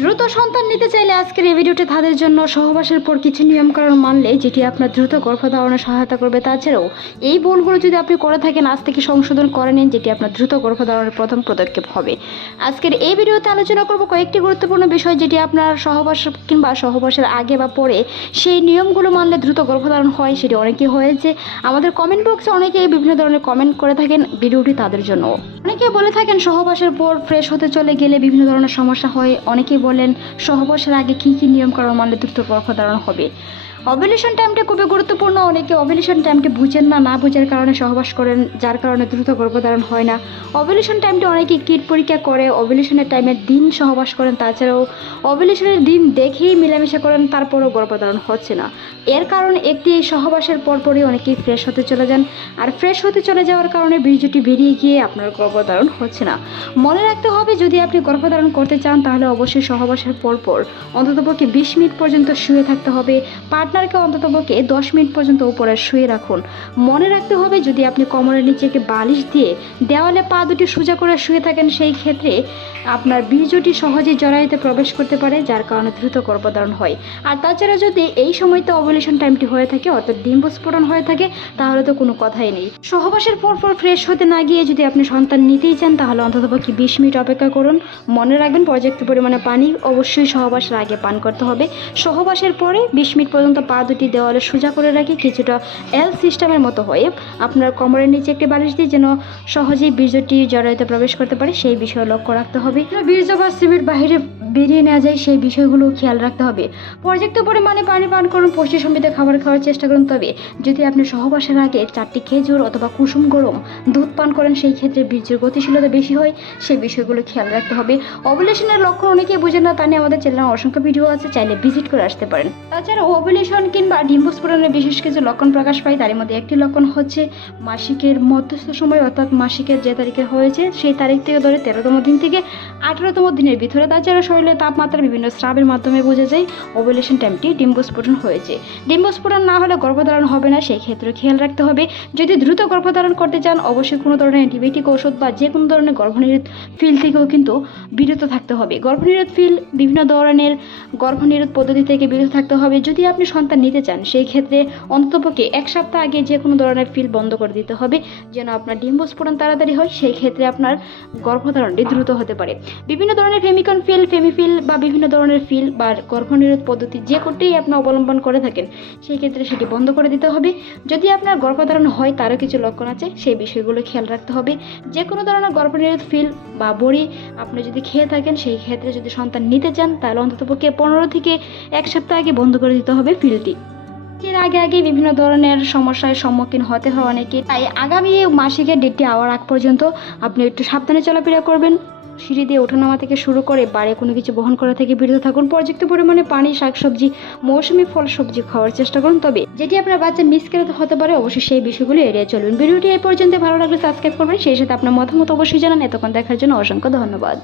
দ্রুত সন্তান নিতে চাইলে আজকের এই ভিডিওটি তাদের জন্য সহবাসের পর কিছু নিয়মকানুন মানলে যেটি আপনার দ্রুত গর্ভধারণে সহায়তা করবে। তাছাড়াও এই ভুলগুলো যদি আপনি করে থাকেন আজ থেকে সংশোধন করে নিন, যেটি আপনার দ্রুত গর্ভধারণের প্রথম পদক্ষেপ হবে। আজকের এই ভিডিওতে আলোচনা করব কয়েকটি গুরুত্বপূর্ণ বিষয় যেটি আপনার সহবাস কিংবা সহবাসের আগে বা পরে সেই নিয়মগুলো মানলে দ্রুত গর্ভধারণ হয়। সেটি অনেকেই হয়েছে, আমাদের কমেন্ট বক্সে অনেকেই বিভিন্ন ধরনের কমেন্ট করে থাকেন, ভিডিওটি তাদের জন্য। অনেকে বলে থাকেন সহবাসের পর ফ্রেশ হতে চলে গেলে বিভিন্ন ধরনের সমস্যা হয়। অনেকেই বলেন সহবাসের আগে কী কী নিয়মকানুন মানলে দ্রুত গর্ভধারণ হবে। ওভুলেশন টাইমটা খুবই গুরুত্বপূর্ণ। অনেকে ওভুলেশন টাইমটি বুঝেন না বোঝার কারণে সহবাস করেন, যার কারণে দ্রুত গর্ভধারণ হয় না। ওভুলেশন টাইমটা অনেকে কিট পরীক্ষা করে ওভুলেশনের টাইমের দিন সহবাস করেন, তাছাড়াও ওভুলেশনের দিন দেখেই মেলামেশা করেন, তারপরেও গর্ভধারণ হচ্ছে না। এর কারণ একটি, সহবাসের পরপরই অনেকেই ফ্রেশ হতে চলে যান, আর ফ্রেশ হতে চলে যাওয়ার কারণে বীর্যটি বেরিয়ে গিয়ে আপনার গর্ভধারণ হচ্ছে না। মনে রাখতে হবে, যদি আপনি গর্ভধারণ করতে চান তাহলে অবশ্যই সহবাসের পরপর অন্ততপক্ষে 20 মিনিট পর্যন্ত শুয়ে থাকতে হবে। পার্টনারকে অন্ততপক্ষে 10 মিনিট পর্যন্ত উপরে শুয়ে রাখুন। মনে রাখতে হবে, যদি আপনি কোমরের নিচে একটি বালিশ দিয়ে দেওয়ালে পা দুটি সোজা করে শুয়ে থাকেন, সেই ক্ষেত্রে আপনার বীর্যটি সহজেই জরায়ুতে প্রবেশ করতে পারে, যার কারণে দ্রুত গর্ভধারণ হয়। আর তাছাড়া যদি এই সময়তে ওভুলেশন টাইমটি হয়ে থাকে, অর্থাৎ ডিম্বস্ফোরণ হয়ে থাকে, তাহলে তো কোনো কথাই নেই। সহবাসের পর ফ্রেশ হতে না গিয়ে যদি আপনি সন্তান নিতেই চান তাহলে অন্ততপক্ষে 20 মিনিট অপেক্ষা করুন। মনে রাখবেন, পর্যাপ্ত পরিমাণে পানি অবশ্যই সহবাসের আগে পান করতে হবে। সহবাসের পরে 20 মিনিট পর্যন্ত পা দুটি দেওয়ালে সোজা করে রাখি, কিছুটা এল সিস্টেমের মতো হয়ে আপনার কোমরের নিচে একটি বালিশ দিয়ে যেন সহজেই বীর্যটি জরায়ুতে প্রবেশ করতে পারে সেই বিষয়ে লক্ষ্য রাখতে হবে। বীর্য বা সিমির বাইরে বেরিয়ে নেওয়া যায় সেই বিষয়গুলো খেয়াল রাখতে হবে। পর্যাপ্ত পরিমাণে পানি পান করুন, পুষ্টি সমৃদ্ধ খাবার খাওয়ার চেষ্টা করুন। তবে যদি আপনি সহবাসের আগে 4টি খেজুর অথবা কুসুম গরম দুধ পান করেন, সেই ক্ষেত্রে বীর্যের গতিশীলতা বেশি হয়, সেই বিষয়গুলো খেয়াল রাখতে হবে। ওভুলেশনের লক্ষণ অনেকেই বোঝেন না, তা নিয়ে আমাদের চ্যানেলে অসংখ্য ভিডিও আছে, চাইলে ভিজিট করে আসতে পারেন। তাছাড়া ওভুলেশন কিংবা ডিম্বস্ফোরণের বিশেষ কিছু লক্ষণ প্রকাশ পায়, তার মধ্যে একটি লক্ষণ হচ্ছে মাসিকের মধ্যস্থ সময়, অর্থাৎ মাসিকের যে তারিখে হয়েছে সেই তারিখ থেকে ধরে 13তম দিন থেকে 18তম দিনের ভিতরে। তাছাড়া শরীরে তাপমাত্রা বিভিন্ন স্রাবের মাধ্যমে বোঝা যায় ওভুলেশন টাইমটি ডিম্বস্ফোরণ হয়েছে। ডিম্বস্ফোরণ না হলে গর্ভধারণ হবে না, সেই ক্ষেত্রে খেয়াল রাখতে হবে। যদি দ্রুত গর্ভধারণ করতে চান অবশ্যই কোনো ধরনের অ্যান্টিবায়োটিক ওষুধ বা যে কোনো ধরনের গর্ভনিরোধ ফিল থেকেও কিন্তু বিরত থাকতে হবে। গর্ভনিরোধ ফিল, বিভিন্ন ধরনের গর্ভনিরোধ পদ্ধতি থেকে বিরত থাকতে হবে। যদি আপনি সন্তান নিতে চান সেই ক্ষেত্রে অন্ততপক্ষে 1 সপ্তাহ আগে যে কোনো ধরনের ফিল বন্ধ করে দিতে হবে, যেন আপনার ডিম্বস্ফোরণ তাড়াতাড়ি হয়, সেই ক্ষেত্রে আপনার গর্ভধারণটি দ্রুত হতে পারে। বিভিন্ন ধরনের ফেমিকন ফিল, ফেমিফিল বা বিভিন্ন ধরনের ফিল বা গর্ভনিরোধ পদ্ধতি যে কোনটাই আপনি অবলম্বন করে থাকেন সেই ক্ষেত্রে সেটি বন্ধ করে দিতে হবে। যদি আপনার গর্ভধারণ হয় তারও কিছু লক্ষণ আছে, সেই বিষয়গুলো খেয়াল রাখতে হবে। যে কোনো ধরনের গর্ভনিরোধ ফিল বা বড়ি আপনি যদি খেয়ে থাকেন সেই ক্ষেত্রে যদি সন্তান নিতে চান তাহলে অন্ততপক্ষে 15 থেকে 1 সপ্তাহ আগে বন্ধ করে দিতে হবে ফিলটি। এর আগে বিভিন্ন ধরনের সমস্যার সম্মুখীন হতে হয় অনেকে, তাই আগামী মাসিকের ডেটটি আওয়ার আগ পর্যন্ত আপনি একটু সাবধানে চলাফেরা করবেন। সিঁড়ি দিয়ে ওঠানামা থেকে শুরু করে বাড়ি কোনো কিছু বহন করা থেকে বিরত থাকুন। পর্যাপ্ত পরিমাণে পানি, শাকসবজি, মৌসুমি ফল সবজি খাওয়ার চেষ্টা করুন। তবে যেটি আপনার বাচ্চা মিসক্যারেজ হতে পারে অবশ্যই সেই বিষয়গুলো এড়িয়ে চলুন। ভিডিওটি এই পর্যন্ত ভালো লাগলে সাবস্ক্রাইব করবেন, সেই সাথে আপনার মতামত অবশ্যই জানান। এতক্ষণ দেখার জন্য অসংখ্য ধন্যবাদ।